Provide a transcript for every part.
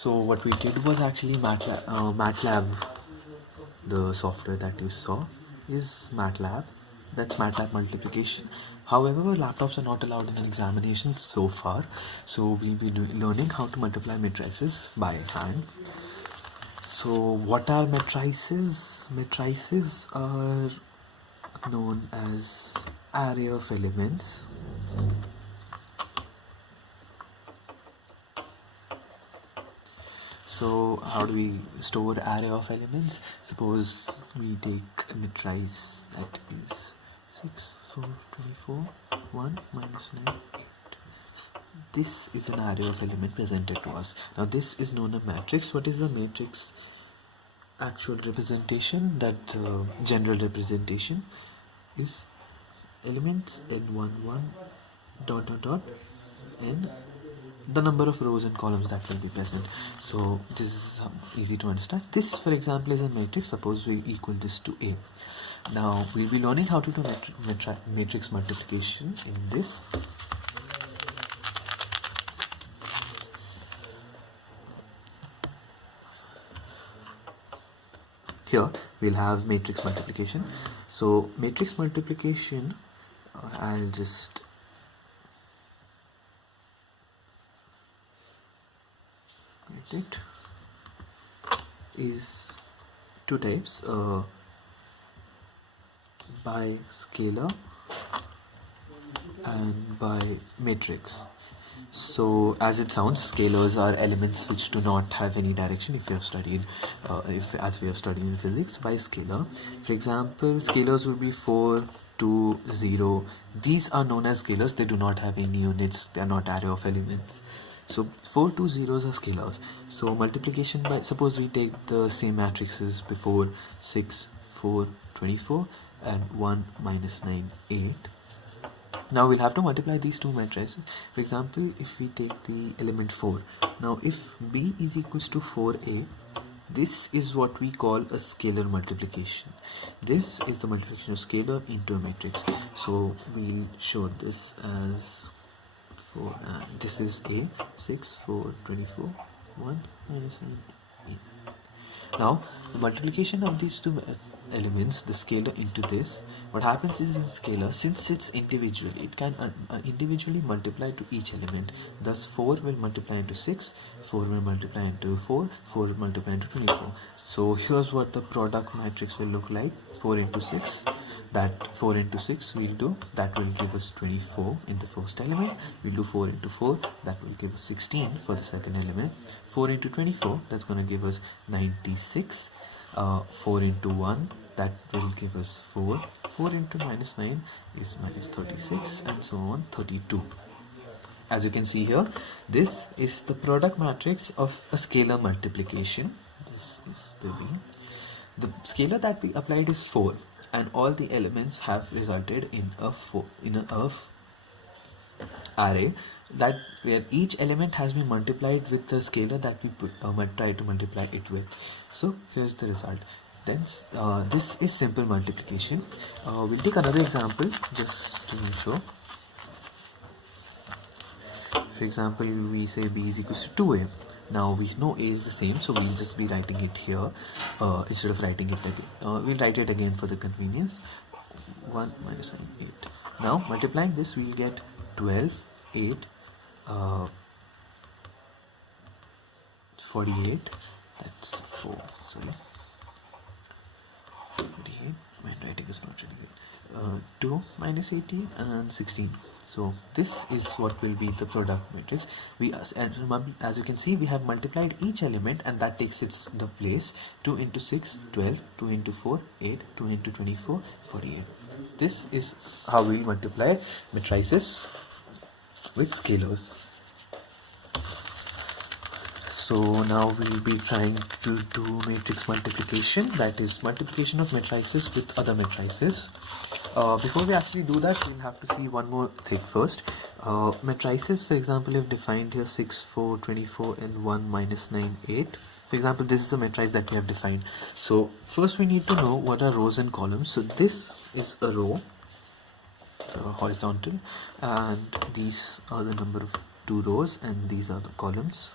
So what we did was actually MATLAB, the software that you saw is MATLAB. That's MATLAB multiplication. However, laptops are not allowed in an examination so far, so we'll be learning how to multiply matrices by hand. So what are matrices? Matrices are known as array of elements. So how do we store array of elements? Suppose we take a matrice that is 6, 4, 24, 1 minus 9, 8. This is an array of element presented to us. Now this is known as matrix. What is the matrix actual representation? That general representation is elements n1 1 dot dot dot n the number of rows and columns that will be present. So this is easy to understand. This, for example, is a matrix. Suppose we equal this to A. Now we'll be learning how to do matrix multiplication in this. Here we'll have matrix multiplication. So matrix multiplication, I'll just write it, is two types, by scalar and by matrix. So as it sounds, scalars are elements which do not have any direction. If you have studied, as we have studied in physics, by scalar, for example, scalars would be 4, 2, 0. These are known as scalars. They do not have any units. They are not array of elements. So 4, 2, zeros are scalars. So multiplication by, suppose we take the same matrices before, 6, 4, 24 and 1 minus 9, 8. Now we'll have to multiply these two matrices. For example, if we take the element 4, now if B is equals to 4A, this is what we call a scalar multiplication. This is the multiplication of scalar into a matrix. So we'll show this as 4, and this is A, 6, 4, 24, 1 minus 9, 8. Now the multiplication of these two elements, the scalar into this, what happens is in scalar, since it's individual, it can individually multiply to each element. Thus 4 will multiply into 6, 4 will multiply into 4, 4 will multiply into 24. So here's what the product matrix will look like. 4 into 6, that 4 into 6 we'll do, that will give us 24 in the first element. We'll do 4 into 4, that will give us 16 for the second element. 4 into 24, that's going to give us 96. 4 into 1, that will give us 4. 4 into minus 9 is minus 36, and so on, 32. As you can see here, this is the product matrix of a scalar multiplication. This is the B. The scalar that we applied is 4, and all the elements have resulted in a array that where each element has been multiplied with the scalar that we try to multiply it with. So here's the result. Then this is simple multiplication. We'll take another example just to show. For example, we say B is equals to 2A. Now we know A is the same, so we'll just be writing it here instead of writing it again. We'll write it again for the convenience. 1 minus 9, 8. Now multiplying this, we'll get 12, 8, 48. That's 4. Sorry. 48. My writing is not really good. 2 minus 18 and 16. So this is what will be the product matrix. And remember, as you can see, we have multiplied each element, and that takes the place. 2 into 6, 12, 2 into 4, 8, 2 into 24, 48. This is how we multiply matrices with scalars. So now we will be trying to do matrix multiplication, that is multiplication of matrices with other matrices. Before we actually do that, we'll have to see one more thing first. Matrices, for example, if defined here 6, 4, 24 and 1 minus 9, 8. For example, this is a matrix that we have defined. So first we need to know what are rows and columns. So this is a row, horizontal, and these are the number of 2 rows, and these are the columns.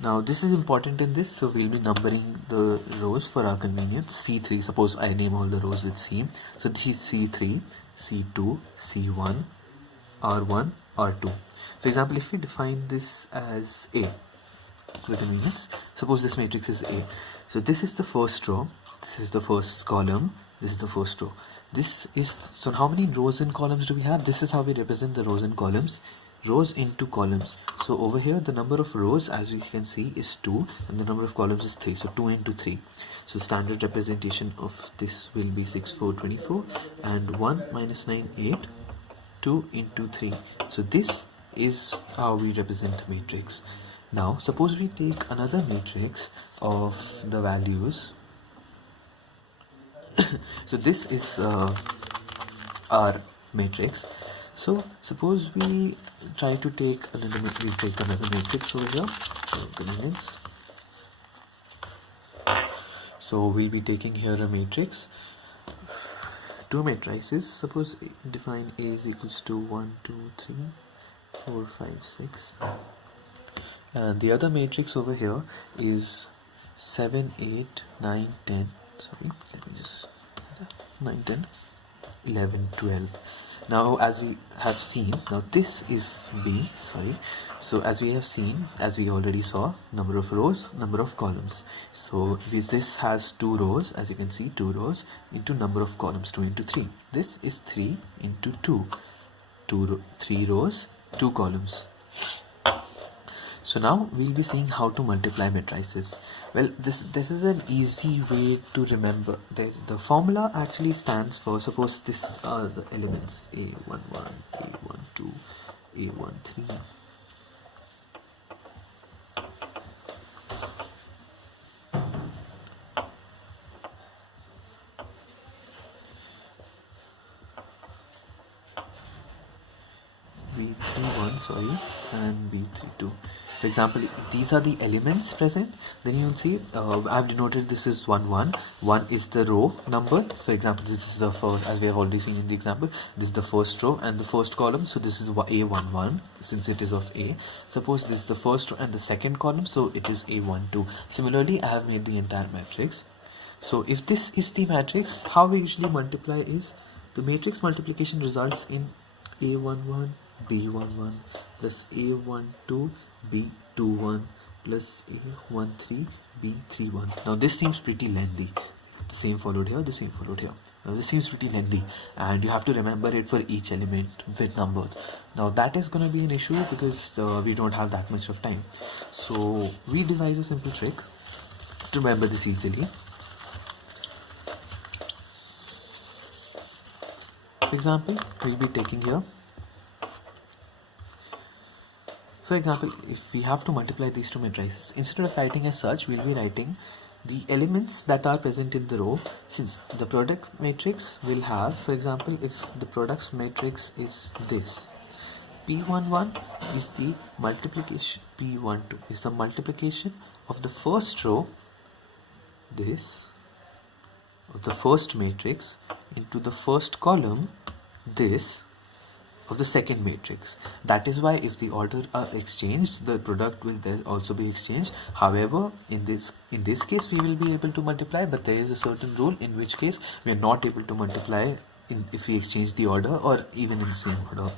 Now this is important in this, so we'll be numbering the rows for our convenience. C3, suppose I name all the rows with C. So C3, C2, C1, R1, R2. For example, if we define this as A, for convenience, suppose this matrix is A. So this is the first row, this is the first column, this is the first row. This is, so how many rows and columns do we have? This is how we represent the rows and columns. Rows into columns. So over here the number of rows, as we can see, is 2 and the number of columns is 3. So 2 into 3. So standard representation of this will be 6, 4, 24 and 1 minus 9, 8, 2 into 3. So this is how we represent the matrix. Now suppose we take another matrix of the values. So this is our matrix. So suppose we try to take another matrix over here. So we'll be taking here a matrix, two matrices. Suppose define A is equals to 1, 2, 3, 4, 5, 6. And the other matrix over here is 7, 8, 9, 10. Sorry, let me just 9, 10, 11, 12. Now as we have seen, now this is B, sorry. So as we have seen, as we already saw, number of rows, number of columns. So this has 2 rows, as you can see, 2 rows into number of columns, 2 into 3. This is 3 into 2, 3 rows, 2 columns. So now we'll be seeing how to multiply matrices. Well, this is an easy way to remember. The formula actually stands for, suppose this are the elements A11, A12, A13. B31, sorry, and B32. For example, these are the elements present. Then you will see I've denoted this is 1, 1. 1 is the row number. For example, this is the first, as we have already seen in the example, this is the first row and the first column. So this is A11 since it is of A. Suppose this is the first row and the second column, so it is A12. Similarly, I have made the entire matrix. So if this is the matrix, how we usually multiply is the matrix multiplication results in A11, B11 plus A12, B21 plus A13, B31. Now this seems pretty lengthy. The same followed here, the same followed here. Now this seems pretty lengthy and you have to remember it for each element with numbers. Now that is going to be an issue because we don't have that much of time. So we devised a simple trick to remember this easily. For example, we'll be taking here. For example, if we have to multiply these two matrices, instead of writing as such, we'll be writing the elements that are present in the row. Since the product matrix will have, for example, if the products matrix is this, P11 is the multiplication, P12 is the multiplication of the first row, this, of the first matrix into the first column, this, of the second matrix. That is why if the order are exchanged, the product will then also be exchanged. However, in this case we will be able to multiply, but there is a certain rule in which case we are not able to multiply if we exchange the order or even in the same order.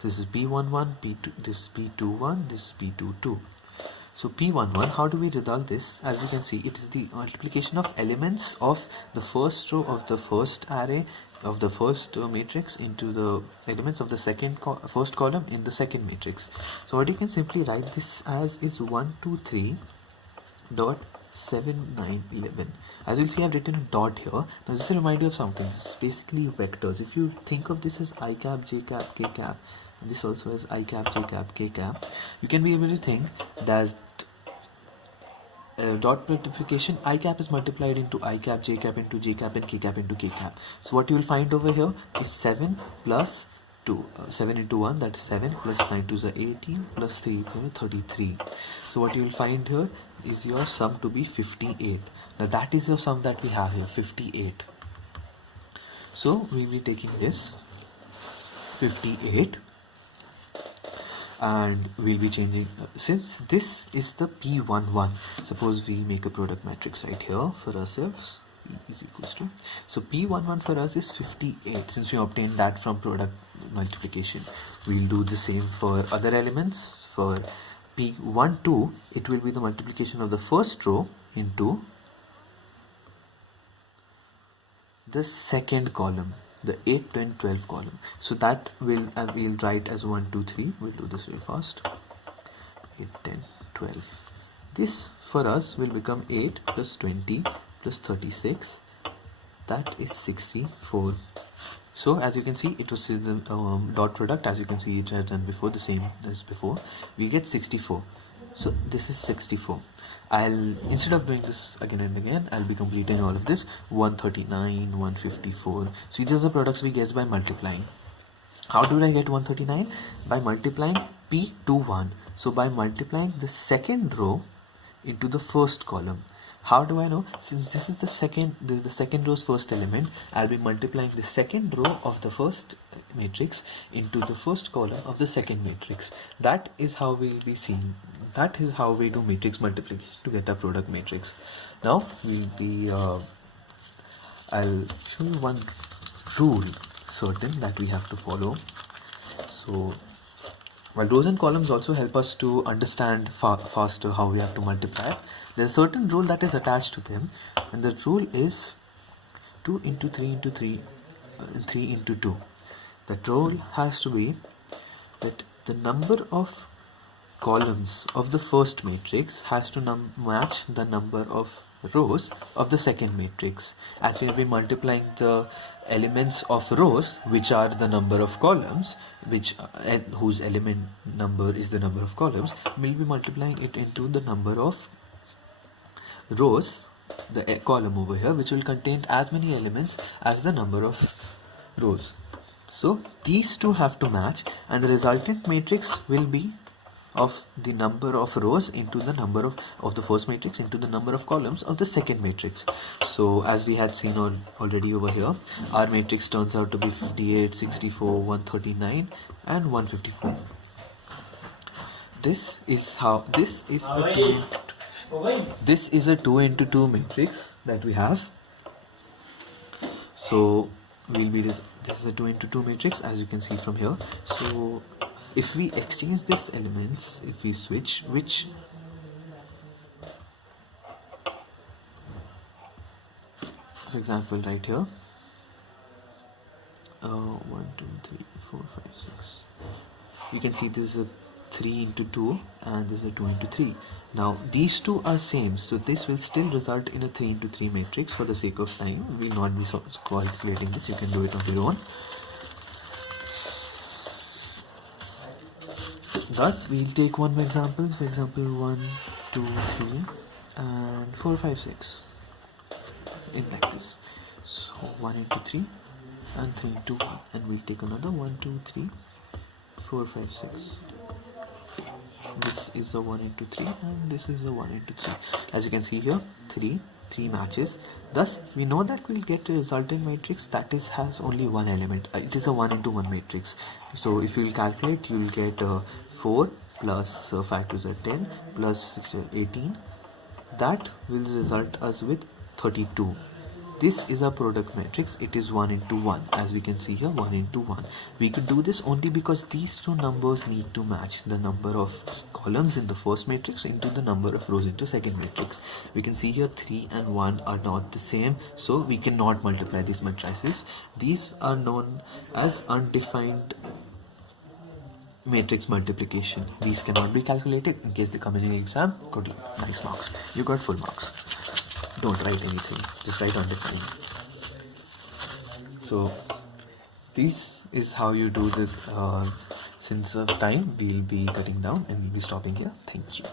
So this is P11, P2, this is P21, this is P22. So P11, how do we resolve this? As we can see, it is the multiplication of elements of the first row of the first array of the first matrix into the elements of the first column in the second matrix. So what you can simply write this as is 1, 2, 3 dot 7, 9, 11. As you'll see, I've written a dot here. Now this will remind you of something. This is basically vectors. If you think of this as I cap, J cap, K cap, and this also as I cap, J cap, K cap, you can be able to think that dot multiplication, I cap is multiplied into I cap, J cap into J cap, and K cap into K cap. So what you will find over here is 7 plus 2, 7 into 1, that is 7, plus 9 to the 18, plus 3 is 33. So what you will find here is your sum to be 58. Now that is your sum that we have here, 58. So we will be taking this 58. and we'll be changing, since this is the P11, suppose we make a product matrix right here for ourselves, P is equals to, so P11 for us is 58, since we obtained that from product multiplication. We'll do the same for other elements. For P12, it will be the multiplication of the first row into the second column, the 8, 10, 12 column. So that we'll write as 1, 2, 3. We'll do this real fast. 8, 10, 12. This for us will become 8 plus 20 plus 36. That is 64. So as you can see, it was the dot product. As you can see, it has done before, the same as before. We get 64. So this is 64. Instead of doing this again and again, I'll be completing all of this. 139, 154. So these are the products we get by multiplying. How did I get 139? By multiplying P21. So by multiplying the second row into the first column. How do I know? Since this is the second row's first element, I'll be multiplying the second row of the first matrix into the first column of the second matrix. That is how we'll be seeing. That is how we do matrix multiplication to get a product matrix. Now I'll show you one rule certain that we have to follow. So while rows and columns also help us to understand faster how we have to multiply, there's a certain rule that is attached to them, and the rule is 2 into 3 into 3 3 into 2. That rule has to be that the number of columns of the first matrix has to match the number of rows of the second matrix. As we will be multiplying the elements of rows, which are the number of columns, whose element number is the number of columns, we'll be multiplying it into the number of rows, the column over here, which will contain as many elements as the number of rows. So these two have to match, and the resultant matrix will be of the number of rows into the number of the first matrix into the number of columns of the second matrix. So as we had seen already over here, our matrix turns out to be 58, 64, 139 and 154. This is a 2 into 2 matrix that we have. So this is a 2 into 2 matrix, as you can see from here. So if we exchange these elements, if we switch, for example right here, 1, 2, 3, 4, 5, 6, you can see this is a 3 into 2 and this is a 2 into 3. Now these two are same, so this will still result in a 3 into 3 matrix. For the sake of time, we will not be calculating this. You can do it on your own. Thus we'll take one example. For example, 1, 2, 3 and 4, 5, 6 in practice. So 1 into 3 and 3 into 1, and we'll take another 1, 2, 3, 4, 5, 6. This is a 1 into 3 and this is a 1 into 3. As you can see here, 3 matches. Thus we know that we'll get a resultant matrix that has only one element. It is a 1 into 1 matrix. So if you will calculate, you will get 4 plus 5 to the 10 plus 6 to 18. That will result us with 32. This is a product matrix. It is 1 into 1, as we can see here, 1 into 1. We could do this only because these two numbers need to match the number of columns in the first matrix into the number of rows into second matrix. We can see here 3 and 1 are not the same, so we cannot multiply these matrices. These are known as undefined matrix multiplication. These cannot be calculated. In case they come in an exam, good luck, nice marks. You got full marks. Don't write anything, just write undefined. So this is how you do the since of time, we'll be cutting down and we'll be stopping here. Thank you.